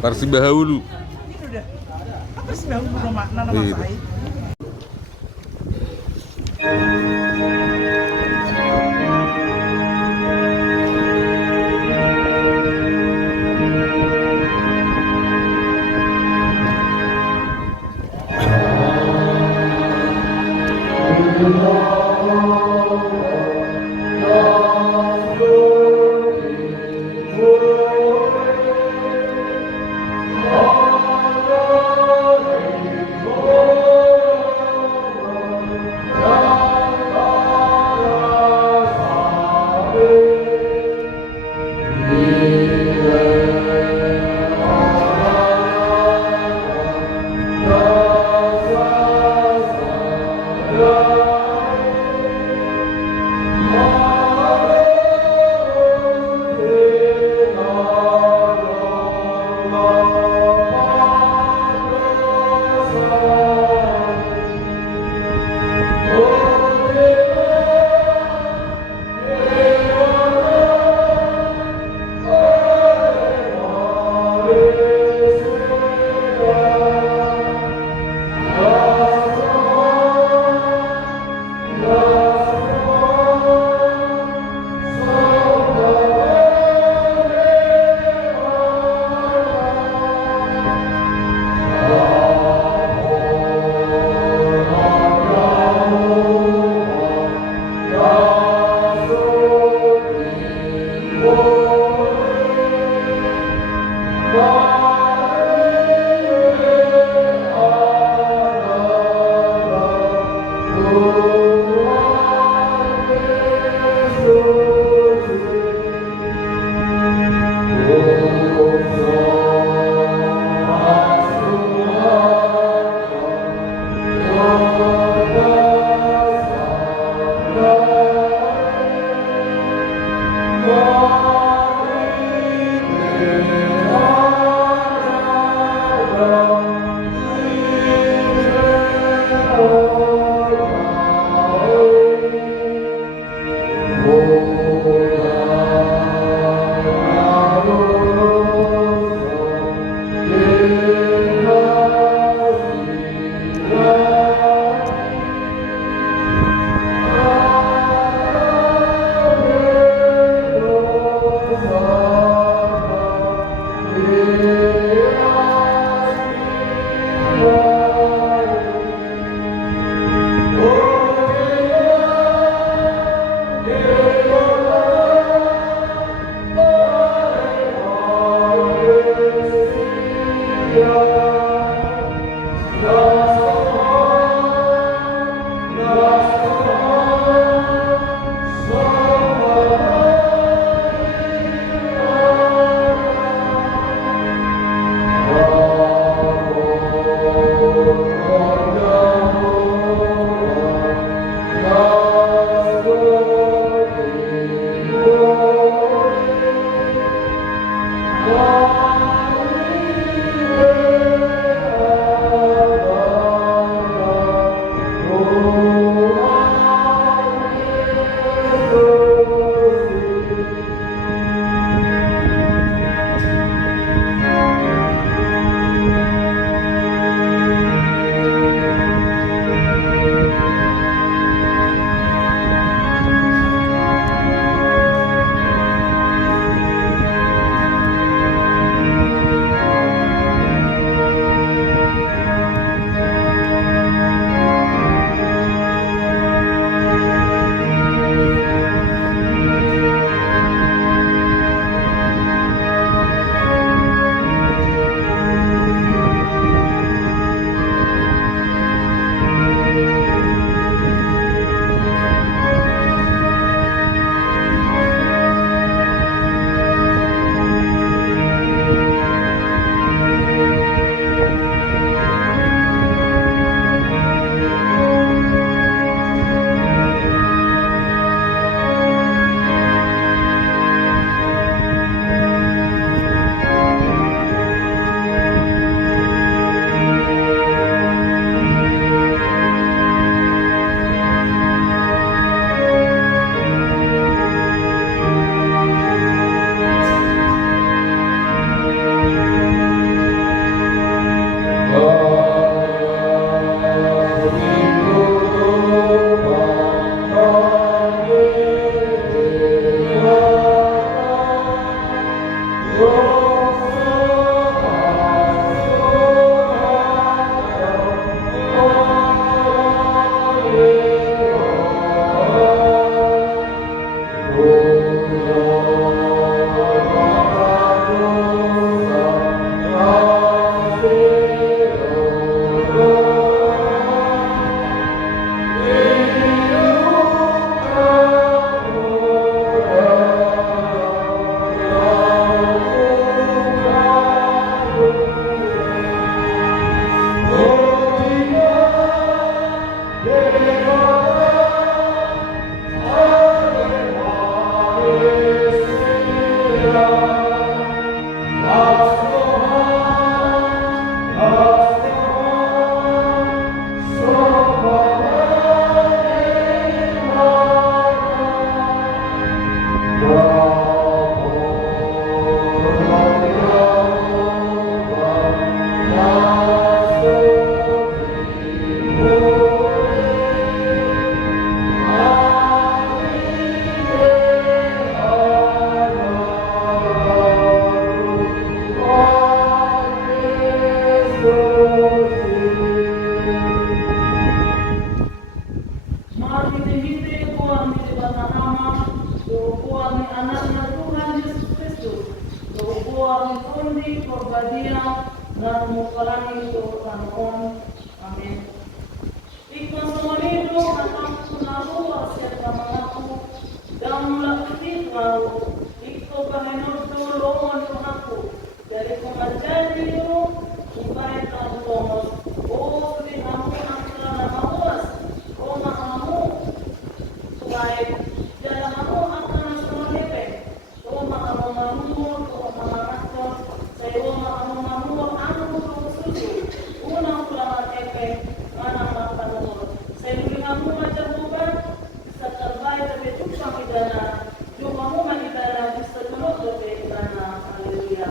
Parsibahulu. Ini udah. Apa sih bahu nama Iya. Said? dia ngan mukalani to kanon. Amin. Ikon somalido atang kunaru asyat kamanaku dan lakit ngau ikto kahenod tulungan aku dari kemajani itu supaya kamu tomos oh di kamu angkara namawas oh mahamu supaya jalan kamu akan semua hepe oh mahamu oh mahamu saya oh mahamu aku susu unang pulang hepe anak makan saya beli kamu macam bukan bisa terbaik tapi cuma pidana cuma mau pidana bisa dulu tapi pidana haleluya.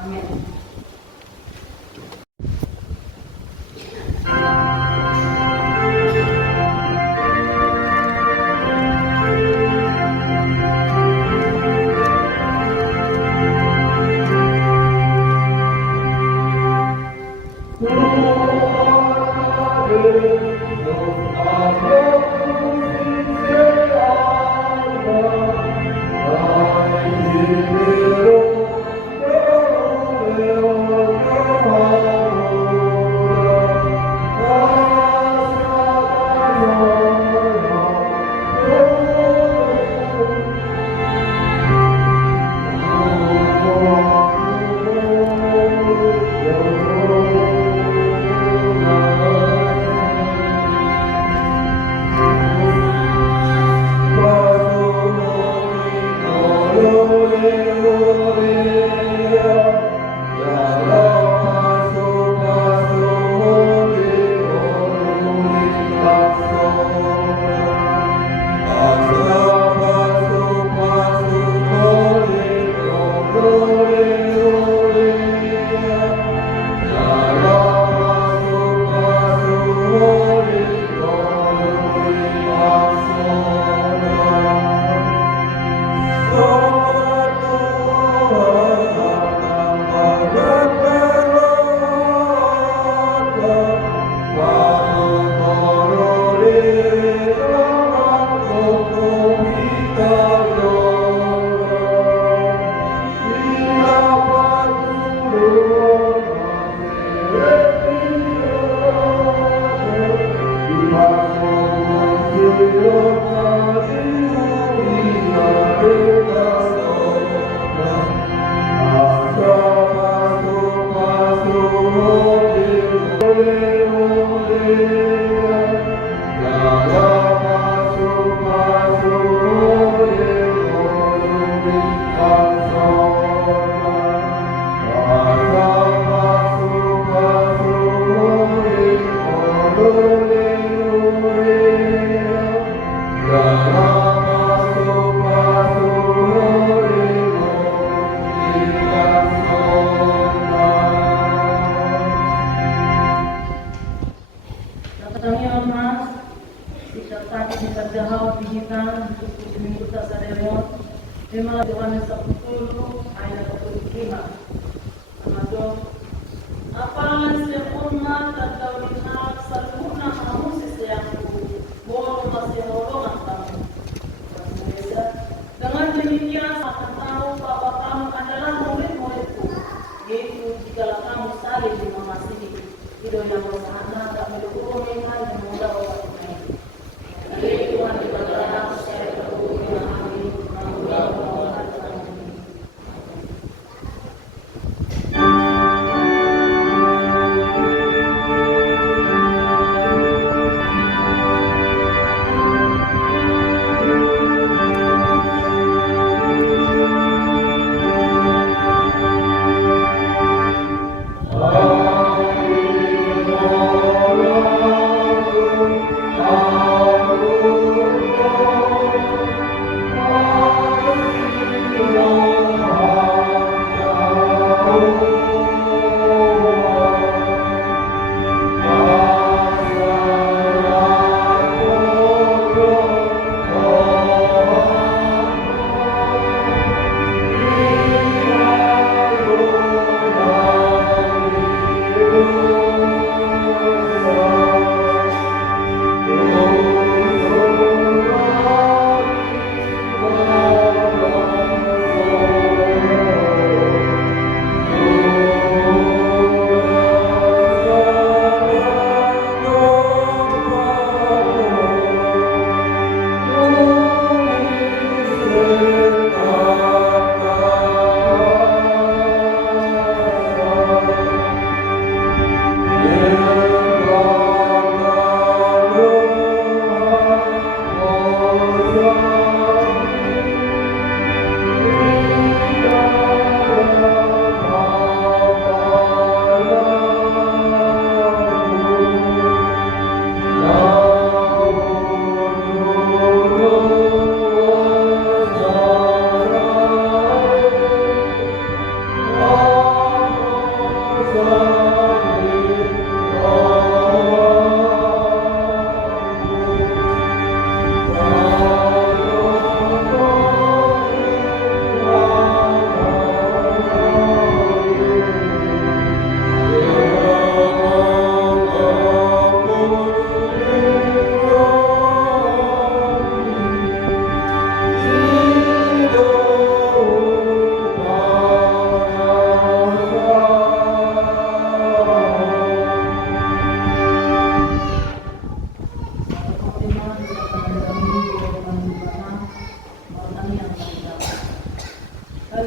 Amin.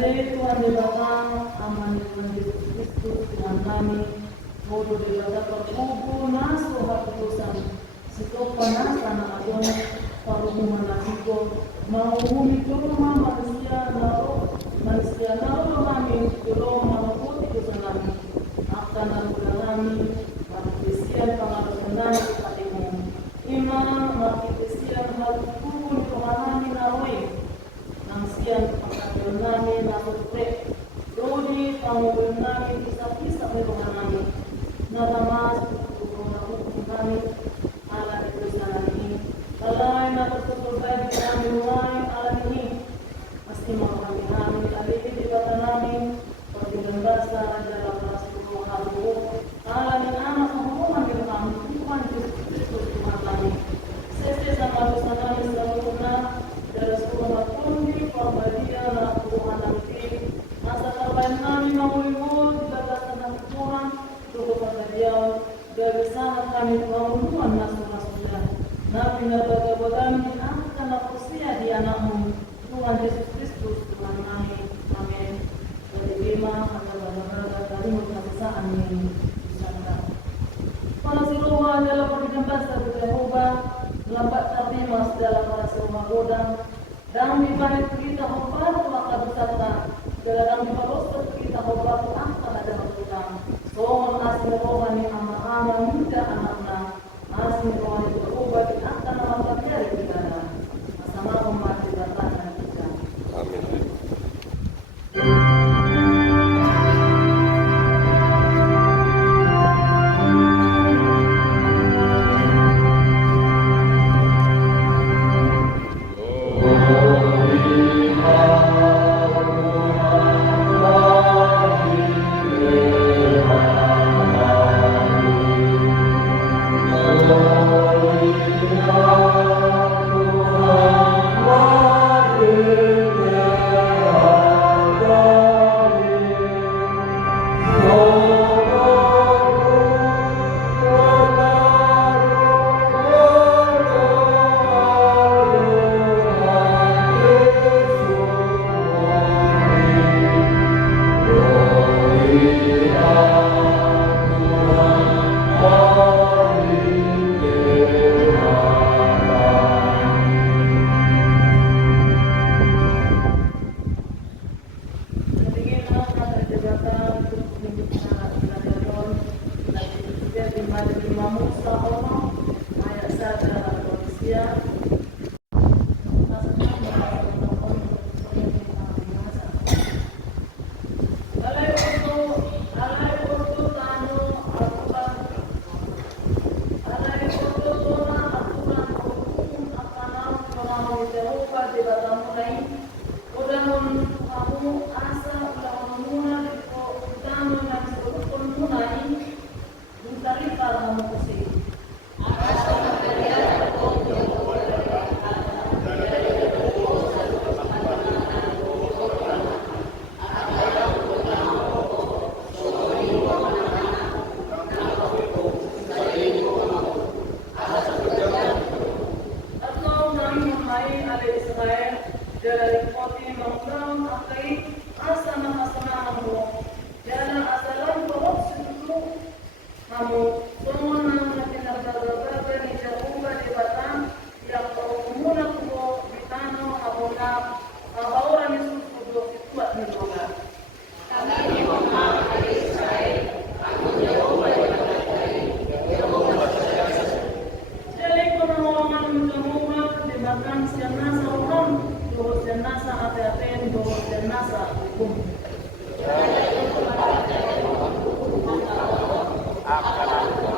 Dari Tuhan dibatang aman Tuhan Yesus Kristus Tuhan kami, bodoh dibatang perkubu nasu hapusan, sitopan nasana adon, paruhuman nasiko, mau rumah manusia naro kami, jolo mau ikusan kami, akan kami, manusia pengaruh kami kepadamu, iman manusia hal kubun kemana naroi, nangsian pangkalan kami nakupre, rodi pangkalan kami kisah-kisah memang kami, naramas hukum kami, ala ikusan kami, alai nakupre baik kami mulai ala ini, meski mau kami alih di kata kami, perjuangan dasar dalam rasul halu, ala ini anak hubungan dengan kami, Tuhan Yesus Kristus Tuhan kami, sesi sama dosa kami sempurna. Dari sekolah kundi, pembadia, Tuhan nanti, masa terbaik kami mengulur, berdasarkan tentang Tuhan, untuk pembedian, dari sana kami mengumpulkan nasul-nasulnya. Nabi nabi-nabi akan usia di anakmu, Tuhan Yesus Kristus, Tuhan kami, amin. Dari bima, akan berada dari mutasa, amin. Para siluman adalah perjalanan satu Jehovah, lambat tapi mas dalam para siluman godang, dan di balik kita hobat maka bersata, dalam di bawah kita hobat akan ada godang. Soal asli rohani ama-ama muda anak-anak, asli rohani berubah di akan nama dari kita, sama umat kita tanah kita. Amin. Akan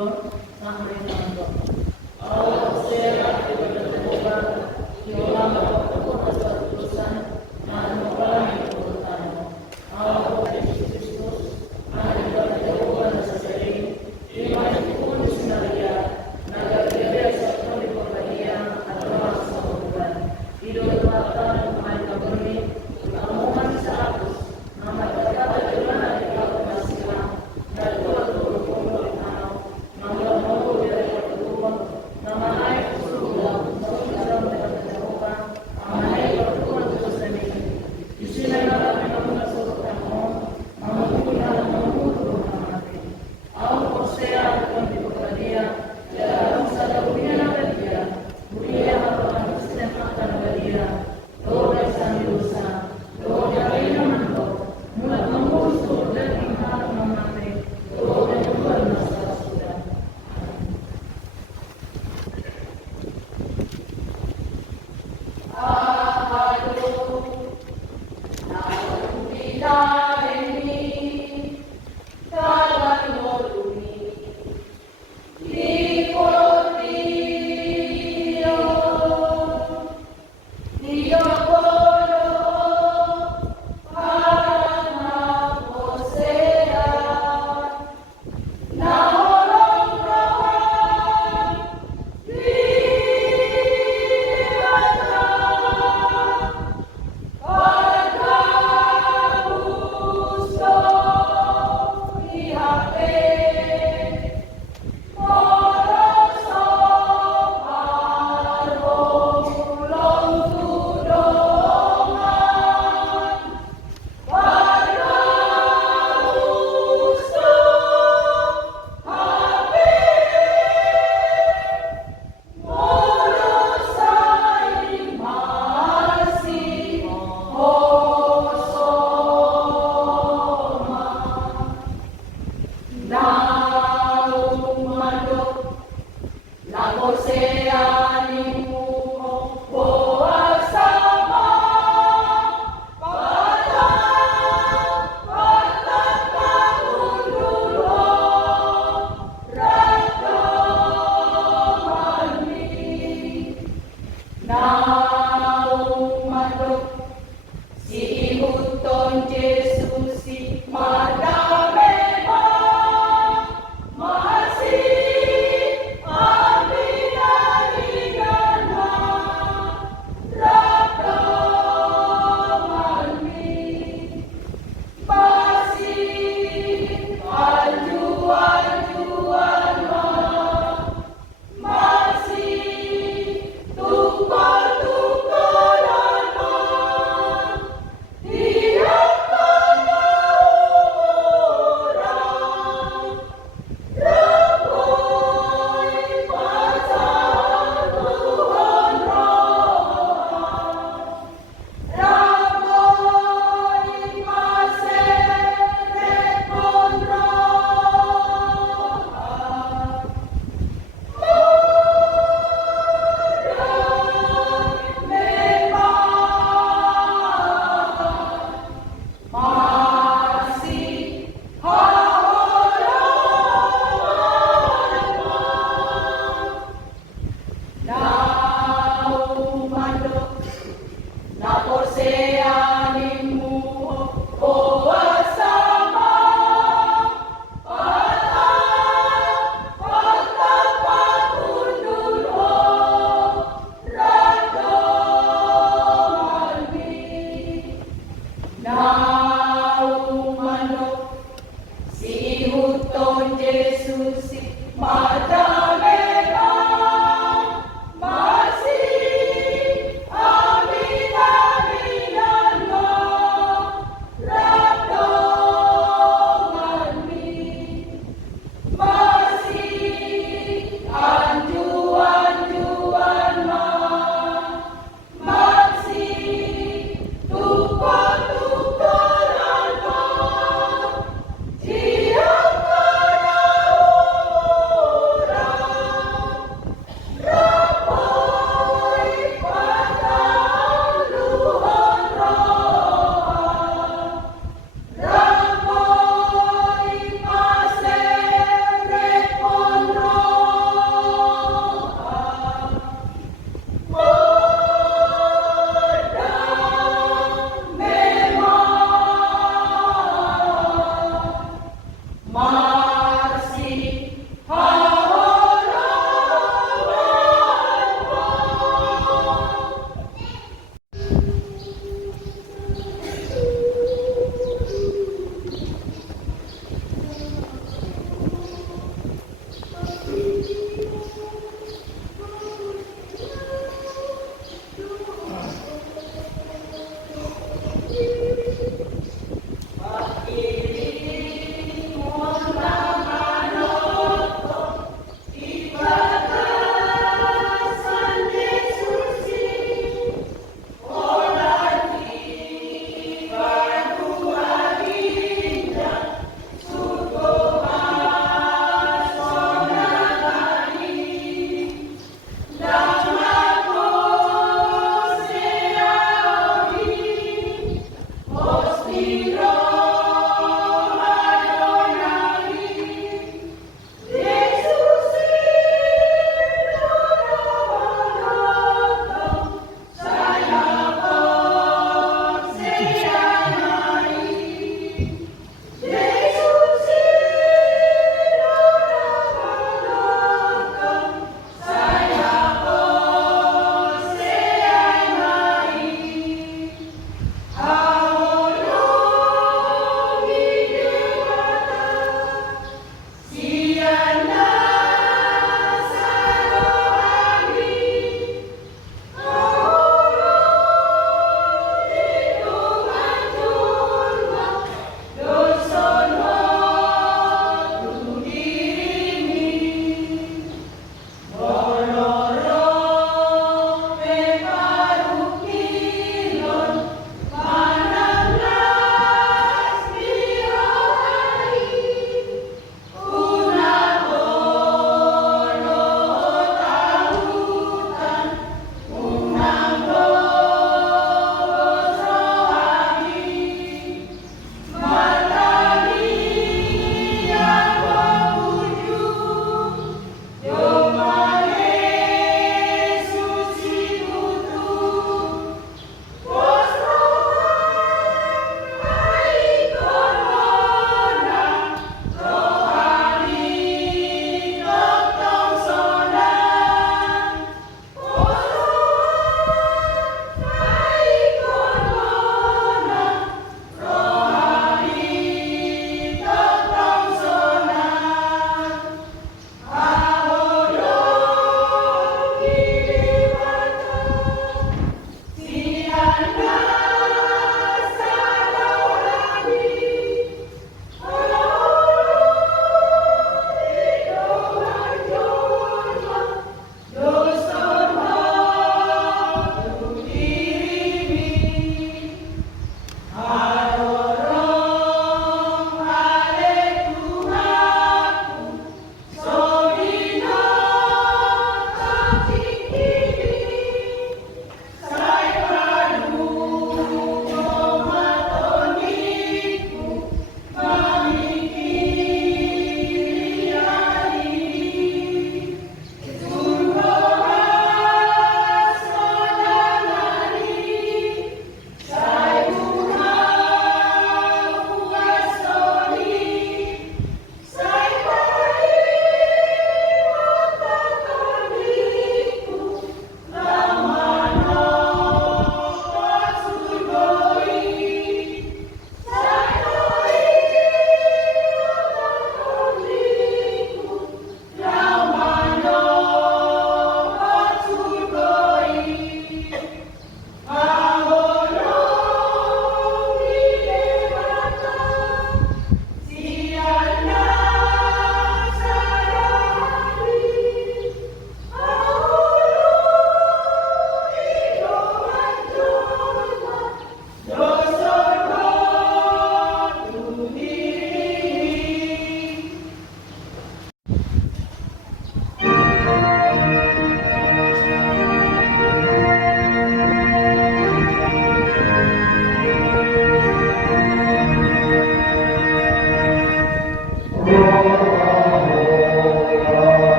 Tuhan sampai nanti. Allah sehat daripada terbuka, Yolam berpukul nasab tulisan, dan mengkalang itu bertanya. Allah Yesus Kristus, ada daripada terbuka nasab sering, iman itu pun disinaria, naga dia satu di pemberian atau masa berbulan. Hidup berkata dan pemain kaburni, utamuan seratus, nama terkata jurnal di kau kemasihan, dan Tuhan berkumpul di tanah, nama dari berkumpul, nama naik ke surga, surga dengan terbuka, nama naik berkumpul ke sini. Di sini dalam menemukan surga kamu, mengumpul dalam mengumpul mati. Allah bersedia akan dibuka dia, dalam sada dunia dan dia, dunia akan disempatkan dia. Doa sang dosa, doa lain manto, mulai mengurus dan ingat memati, doa Tuhan masa sudah.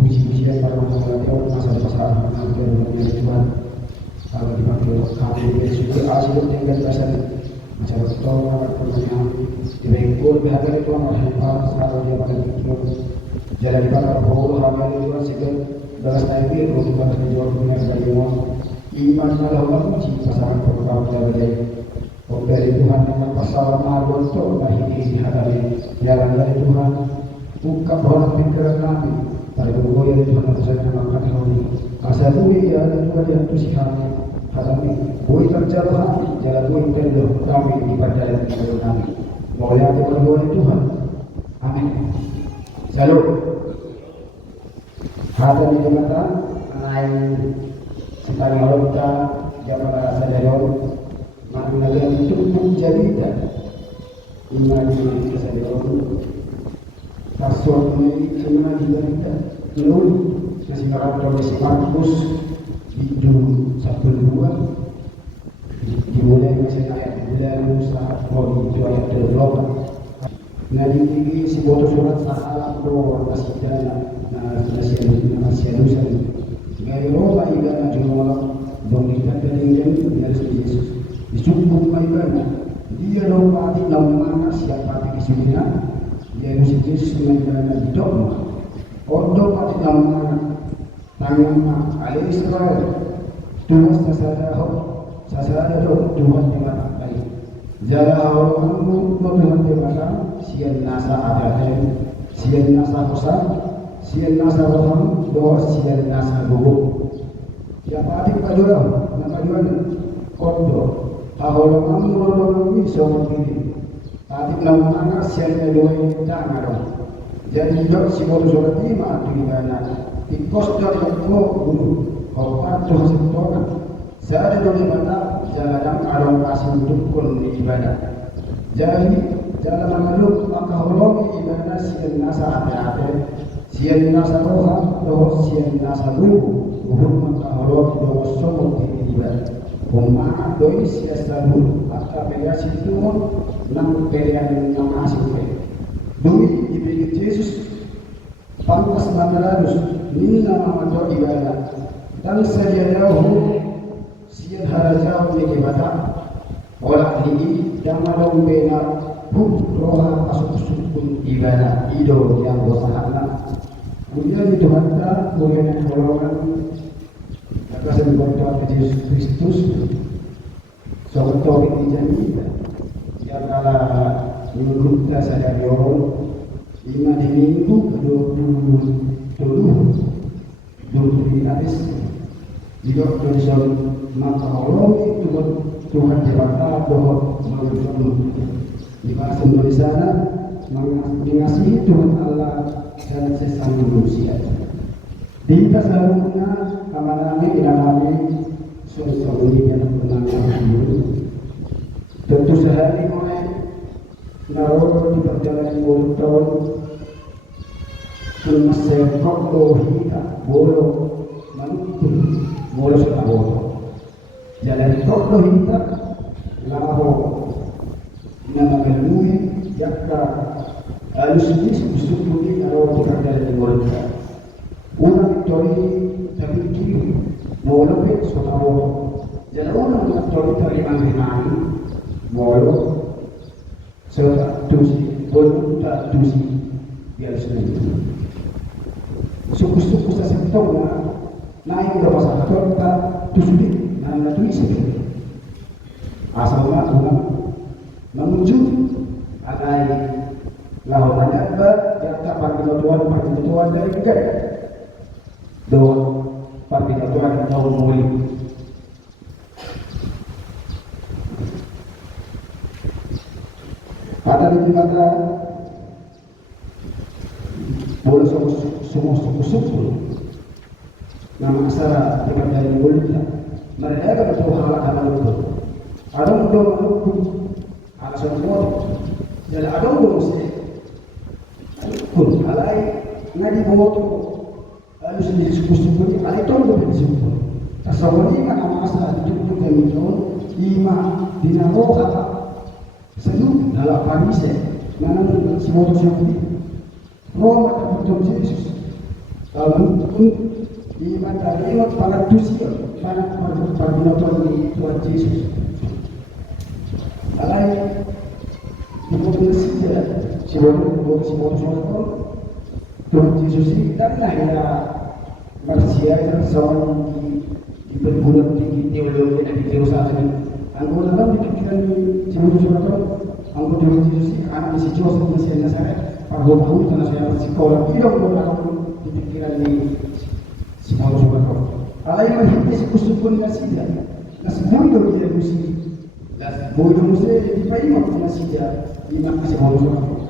Puji-pujian para pengajar masa besar mengajar dunia Tuhan. Kalau dipanggil kami bersyukur asyik dengan dasar macam betul anak pertanyaan dibengkul berhati Tuhan berhempar selalu dia pada pikir jalan dibakar bahwa hamil Tuhan segera balas taibir untuk balas menjual dunia dari Allah iman adalah kunci pasangan program dari dari Tuhan dengan pasal marbon itu lahir di hadari jalan dari Tuhan bukan orang pikiran kami pada buku yang Tuhan bersama makan kami masa bui ya Tuhan yang tusikan kami bui terjatuh jalan bui pendek kami di pada jalan kami mau yang berdua Tuhan amin salut hati di jembatan naik sekali orang kita jangan rasa dari orang maknanya cukup jadikan iman di kesadaran orang kasuan ini kena dijadikan lalu sesingkat oleh Markus itu 1:2 masih ayat bulan saat mau itu ayat terblok. Ngaji tinggi si boto surat sahabat do masih dana masih adusan. Gaya roba ibadah jual dong ibadah dengan Yesus Yesus. Disebut ibadah dia dong pati nama siapa di sini Yesus Yesus mengajarkan dogma. Odo pati nama tangan alih Israel. Tuhan sasada Tuhan di mata baik. Jala orang Tuhan di mata sian nasa ada sian nasa kosan sian nasa roham doa sian nasa gugur. Siapa adik pajuan nama pajuan kodo. Aholo kamu ini soal ini. Adik nama anak sian doa jangan. Jadi dok si bodoh surat lima tu di mana? Ikos dok mau guru. Korban Tuhan sempurna. Saya ada di mana jalan arang kasih untuk kon ibadah. Jadi jalan mengalu maka holong ibadah sian nasa ate sian nasa roha sian nasa guru maka holong doa somot ibadah. Pemana doi siasa dulu atau pegasi Tuhan nang pelian nang asing doi dipikir Yesus pantas mandarus ini nama doa ibadah. Dan saya jauh sian harajau ni kebata olah ini yang malam bena roha masuk sukun ibadah ido yang bersahabat kemudian itu hatta kemudian golongan kasih berdoa ke Yesus Kristus soal topik dijadi yang kala menurut saya orang 5 minggu ke 20 habis jika tulisan maka Allah itu Tuhan jawab bahwa menurut jika di sana mengasihi Tuhan Allah dan sesama manusia. Di tasawufnya amalnya ilahnya sesuatu yang pernah tentu sehari mulai naruh di perjalanan tahun Masih kau hita bolo manusia bolo sudah bolo jalan kau hita laho nama kelui jakka alus ini susupi kalau kita jalan bolo una victory tapi kiri bolo pun sudah bolo jalan una victory dari manginan bolo sudah tusi bolo tak tusi biar sudah suku-suku sa sektor na yung dapat sa sektor ta tusuli na natuisi asal na unang menuju alay lahotannya ba yakta partinutuan dari negara doon partinutuan ng tahun muli ada di kata boleh semua suku nama asal dekat dari mulut mereka betul hal ada betul ada betul hukum ada semua jadi ada betul mesti pun alai ngadi boto harus diskusi ini alai itu betul disebut tasawuf ini nama asal itu yang itu ima dinamo kata senu dalam panisnya mana semua itu Roma terbentuk Yesus. Lalu iman dari iman pada dusia, pada perbuatan Tuhan Yesus. Alai dibuat saja, siapa Tuhan Yesus ini karena ya manusia yang seorang di perguruan tinggi teologi dan filosofi ini. Anggota dalam pikiran siapa anggota Tuhan Yesus ini anak si Joseph masih Nazaret. Tahun karena saya sekolah tidak menggunakan di pikiran ini semua orang. Alai menghiti suku-suku masih ada. Nasi bodoh dia mesti. Bodoh mesti dipakai masih ada. Lima masih orang.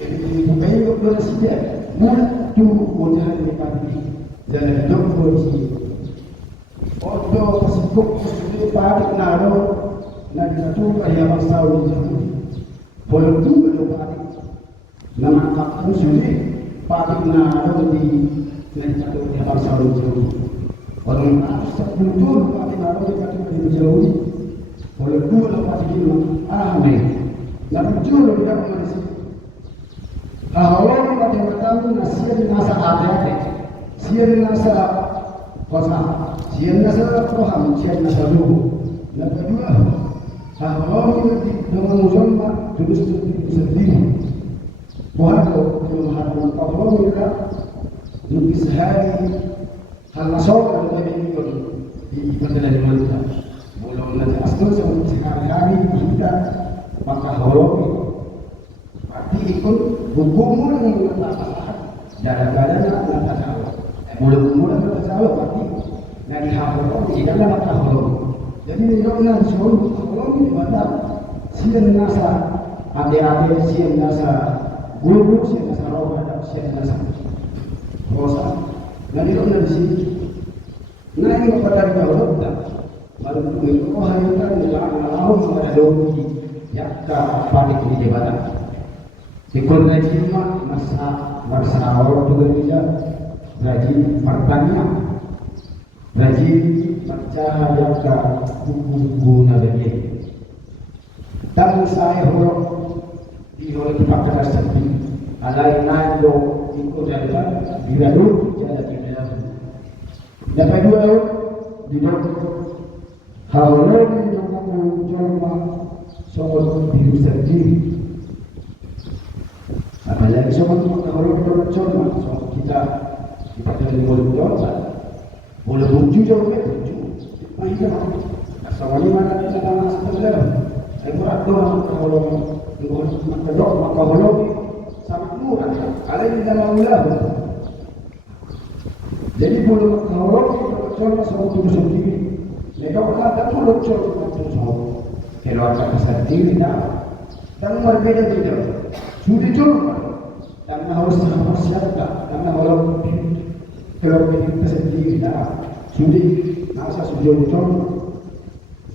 Jadi dipakai masih ada. Mudah tu bodoh ini pasti. Jangan jauh di. Odo pasipuk sudah pakai naro. Nak satu ayam sahur jadi. Boleh tu belum pakai. Nama kakak sudah pakai naro di negara yang selalu jauh. Orang asal betul pakai naro di negara yang jauh. boleh dua lepas ini aneh. Nak jual tidak mengerti. Kalau kita bertamu nasihat nasa ada, sian nasa kosa, sian nasa paham, sian nasa dulu. Yang kedua, kalau kita dengan musuhnya terus sendiri. Wahai Tuhan, kalau kita lebih sehari hal masuk dalam ini di perjalanan kita. Belum nanti asal sekali-kali kita maka holok berarti ikut hukum yang mengatakan jalan-jalannya mengatakan mulai mengatakan berarti dari holok tidak ada maka holok. Jadi orang suruh holok di mana sian nasa ade-ade sian nasa guru sian nasa roh ada sian nasa rosa. Jadi orang di sini naik kepada holok tak baru itu hari kan Allah pada doa yakta panik di jabatan. Ikut rajin masa orang juga bisa rajin bertanya, rajin percaya yakta buku nabi. Dan saya orang di oleh pakar sendiri, alai naik do ikut jabatan bila dulu jadi tidak. Dapat dua di kalau ini kamu coba soal diri sendiri, apalagi soal kalau kita coba soal kita jadi boleh coba, boleh jujur macam asal ini mana kita tangan sebelah, saya berat doang kalau maka kalau sangat murah, ada di dalam ulah. Jadi boleh kalau kita coba soal diri sendiri. Mereka berkata mulut curut untuk kalau akan sendiri dah, dan berbeda tidak. Sudah curut, dan harus siapa, dan kalau kita sendiri dah, sudah nasa sudah curut.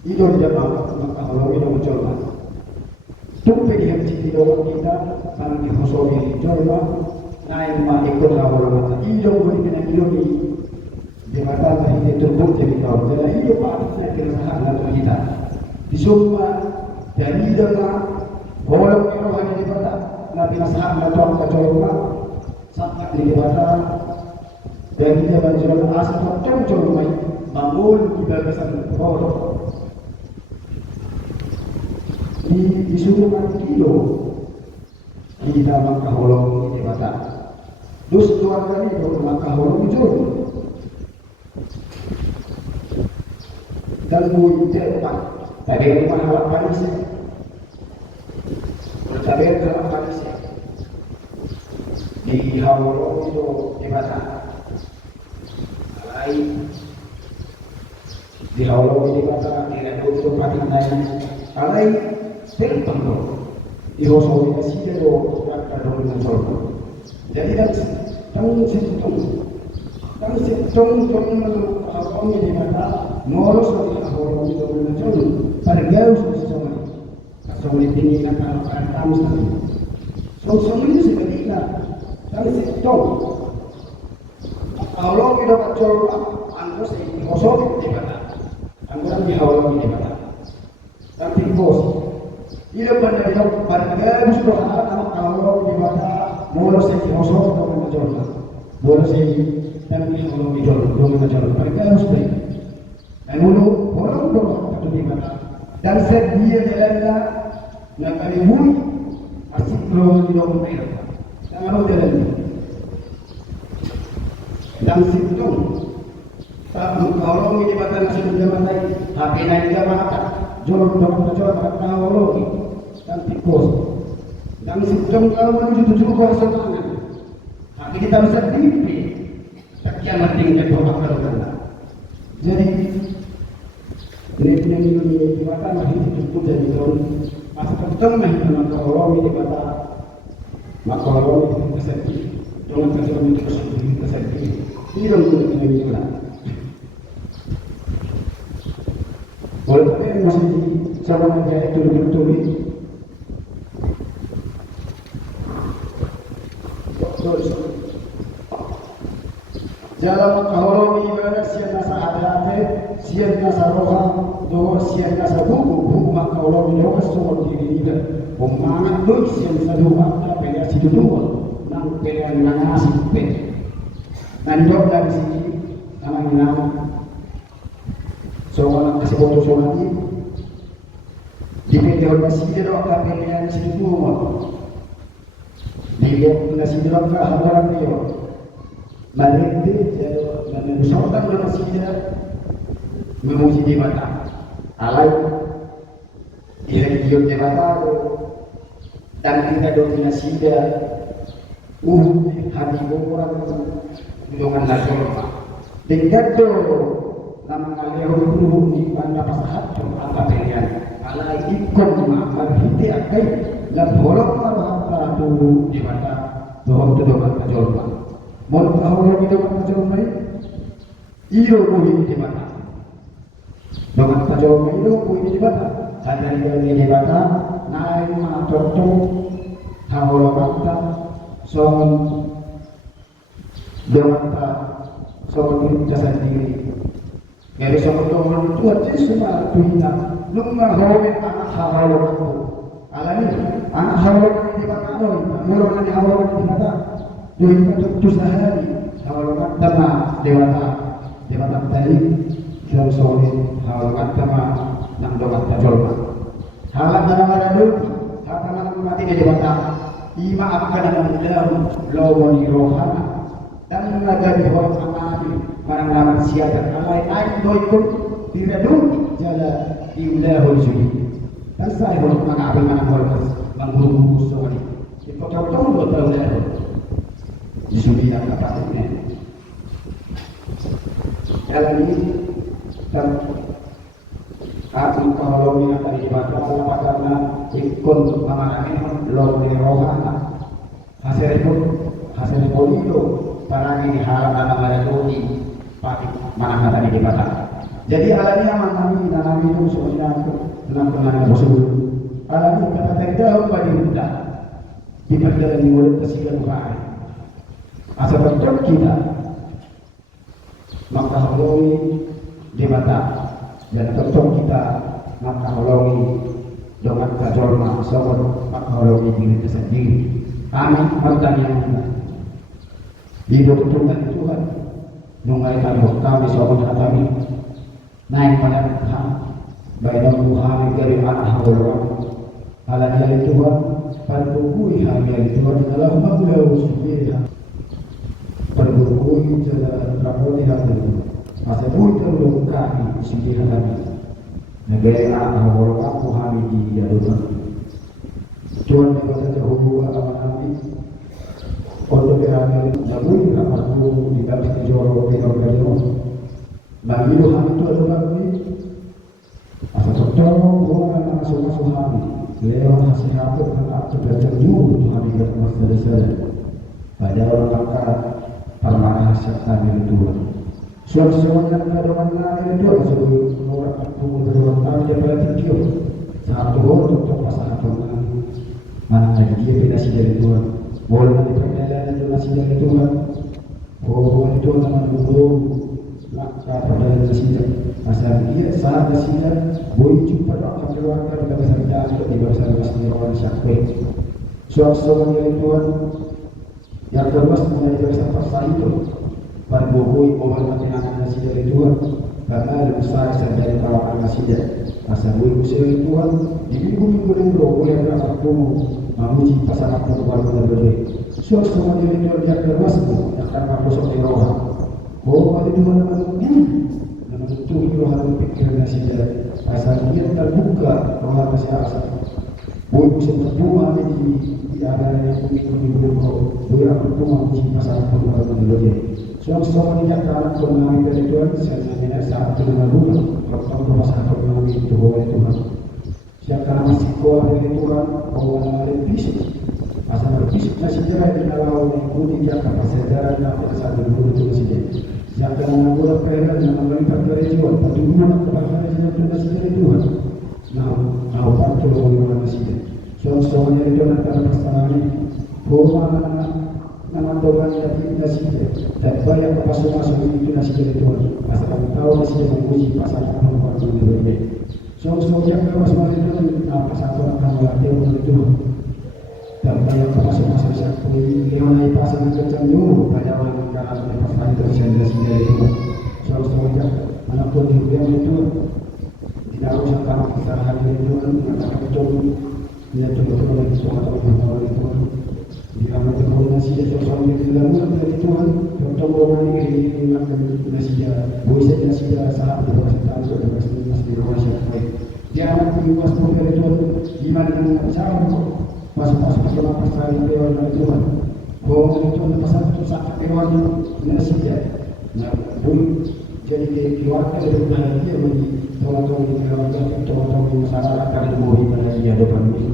Itu dia maka kalau kita curut, tumpah dia tidak kita, karena dihosori curut, naik ikut awal mata. Itu boleh kena ilmu. Dia kata ini terbukti di kau. Jadi hidup apa yang kita lakukan kita. Di semua dari dalam orang yang hanya di kota, nabi nasab lakukan kecuali sangat di kota. Dari dalam jalan asal macam mai bangun kita kesan orang. Di suruh kilo kita maka orang di kota. Dus dua kali maka orang jauh. Dan muncul tadi rumah awak Paris, tadi dalam Paris di Hawaro itu di mana? Lain di Hawaro di mana? Di itu Paris lain, lain tertentu di Hosori masih ada orang muncul. Jadi kan tahun situ orang di mana? Moros dari orang itu muncul pada jauh sesuatu. Sesuatu ini kan kamu sendiri. Sesuatu ini sebenarnya kami tahu. Kalau kita muncul, anda sih kosong di mana? Anda di awal di mana? Tapi bos, ini pada jauh pada jauh sudah kalau di mana moros sih kosong atau muncul. Moros sih dan di awal di jauh muncul pada jauh sudah. Dulu orang itu di mana? Dan sedia jalannya nak kali bui masih belum di dalam air. Jangan jalan. Dan situ, kalau ini batal sudah zaman lagi, HP naik zaman apa? Jual kalau dan tikus. Dan situ kalau menuju tujuh kuasa tangan, tapi kita bisa tipi. Sekian pentingnya doa kalau jadi Ini di mata masih cukup jadi tahun masa tertentu masih maka orang ini kata maka orang itu kesedih jangan kesedih kesedih tidak mungkin ini juga boleh tapi masih sama aja itu betul jalan kalau ini ibadah siapa nasa ada siapa nasa rohani do siya sa buku makaulo yo so diri ida umangat do siya sa duwa ta pera si duwa nang pera nang asipe nandok dari sini nama so wala kasi boto so lagi dipende masih do ka pera si duwa dilihat nasi dalam kehabaran dia malente menusorkan nasi dia memuji di mata alai dia hidup di mata dan kita doa nasi dia hati orang dengan nasional tingkat do nama kalian dulu di banda pasahat apa pilihan alai ikon ma'amar hiti akai laborok marahata tu di mana doang tu doang kajolma mau tahu lagi doang kajolma iyo ini di mana doang kajolma iyo ini di mana ada di mana naik motor tu tahu lokata soal doang soal jasa diri dari soal doang tu aja semua tu hina lumah hawen anak hawal waktu alami anak hawal di mana mulai dari hawal di mana dua itu sehari hawal kata dewata tadi kita sore hawal kata nang doa tajolma halat nama dulu hakanan mati di dewata ima akan mendalam lawani rohana dan menagari orang amali barang siapa alai ain doikun tidak dulu jalan ilahul judi dan saya boleh mengambil mana boleh menghubung sorry itu tahu betul di judi yang kapatnya jalan ini dan aku kalau yang tadi dibaca apa karena ikut mengalami lori rohana hasil itu para ini halaman nama doi pakai mana tadi dibaca. Jadi alami aman kami nanami itu sebenarnya tenang bosul. Alami kata terjauh pada kita di perjalanan mulut kesian Tuhan. Asal betul kita maka halongi di mata dan betul kita maka halongi dengan kajolma sobat maka halongi diri kita sendiri. Amin. Pertanyaan kita. Dibutuhkan Tuhan. Nungai kami sobat kami. Naik pada Tuhan, baiklah Tuhan dari anak Allah. Alat dari Tuhan, perbukuy hari Tuhan adalah makhluk suci. Perbukuy jalan rapor yang itu. Masa pun terlalu kami suci kami. Negara anak Allah Tuhan di Tuhan. Tuhan kita jauh alam kami. Untuk berani jauh rapor di dalam sejauh berapa bagi Tuhan itu adalah ini asal contoh orang masuk kami lewat hasil apa dan belajar dulu Tuhan juga masa dasar pada orang maka permana hasil kami itu suatu yang ada mana itu sebelum orang aku berdoa dia berarti satu orang untuk pasangan Tuhan mana dia beda dari Tuhan boleh dipercaya dengan dari Tuhan itu nama guru maka pada sidang asal dia saat sidang boleh jumpa akan keluarga dengan serta di bahasa orang syakwe suatu yang Tuhan yang kedua mulai dari pasal itu berboboi orang menyenangkan sidang Tuhan karena lebih besar dari kawan sidang asal boleh usia Tuhan di minggu yang boleh berapa memuji pasangan keluarga berbeda suatu yang dia kedua yang akan masuk di roh bahwa itu dengan itu rohani pikiran saja asal dia terbuka rohani asal boleh bisa terbuka di area yang mungkin boleh bertemu di pasal keluarga berbeda semua yang akan mengalami dari Tuhan sebenarnya saat itu dengan rumah kalau pasal keluarga itu boleh Tuhan siapa masih kuat dari Tuhan bahwa ada bisnis asal berbisik masih jalan di dalam yang putih jangka sejarah dan asal berburu itu saja yang kena gula perah dan memberikan kerejuan pertumbuhan kebahagiaan yang sudah dari Tuhan nah bantu oleh manusia soalnya itu antara pasangan bahwa menonton dari nasi dan banyak masuk itu nasi dari Tuhan. Pasal kami tahu nasi yang menguji pasal kami baru berbeda. So yang kemas itu pasal orang akan melatih untuk itu. Dan banyak masuk yang mengenai pasal macam itu pada orang karena sudah pasal itu nasi dari Tuhan. So yang manapun yang itu tidak usah kamu kita hadir Tuhan mengatakan coba dia coba lagi Tuhan atau itu. Dia mengucapkan nasi dan sesuatu yang dilakukan dari Tuhan. Pertolongan ini melakukan nasi dia. Boleh nasi dia sahabat berkata untuk berkata nasi di rumah siapa. Dia akan menguas dari Tuhan. Gimana dengan cara masuk dalam pasal dewan dari Tuhan. Bahwa Tuhan pasal itu sangat dewan nasi dia. Nah, pun jadi keluarga dari bahagia bagi tolong-tolong di keluarga, tolong-tolong di masyarakat karena boleh bahagia depan ini.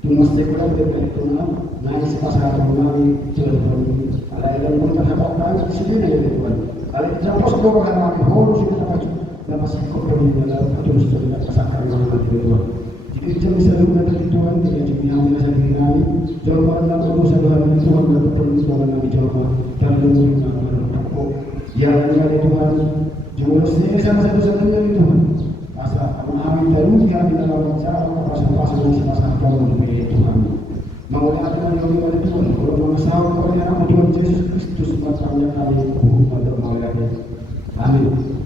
Cuma sekolah dengan Tuhan. Naik sepasar kembali Tuhan ala ilang pun terhadap tahu sendiri ya Tuhan ala jangan sebuah karena mati hulu sudah dapat dan masih kembali dalam terus sudah pasakan dengan Tuhan jadi jam selalu dari Tuhan dia cuma yang bisa diri jawaban dalam urusan Tuhan Tuhan dan perlindungan Nabi jawab dan lindungan bertakwa jalan dari Tuhan jumlah sama satu-satunya Tuhan asal mengambil dari yang di dalam cara pasal-pasal yang sepasar kamu di Tuhan menggunakan yang dimana Tuhan kalau mengesahkan kepada nama Tuhan Yesus Kristus matanya kami pada maulanya amin.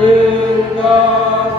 Terima kasih.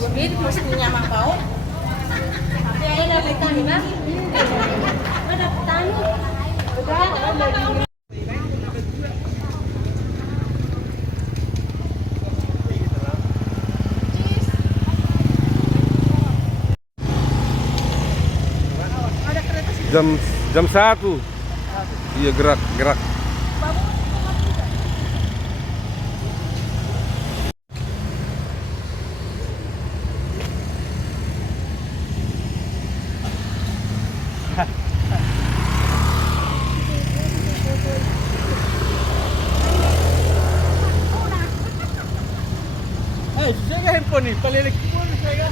Speed mestinya mah bau. Tapi ayah dapat tani bang. Dapat tani. Jam 1. Iya gerak. Saya handphone nih, palilik pun saya.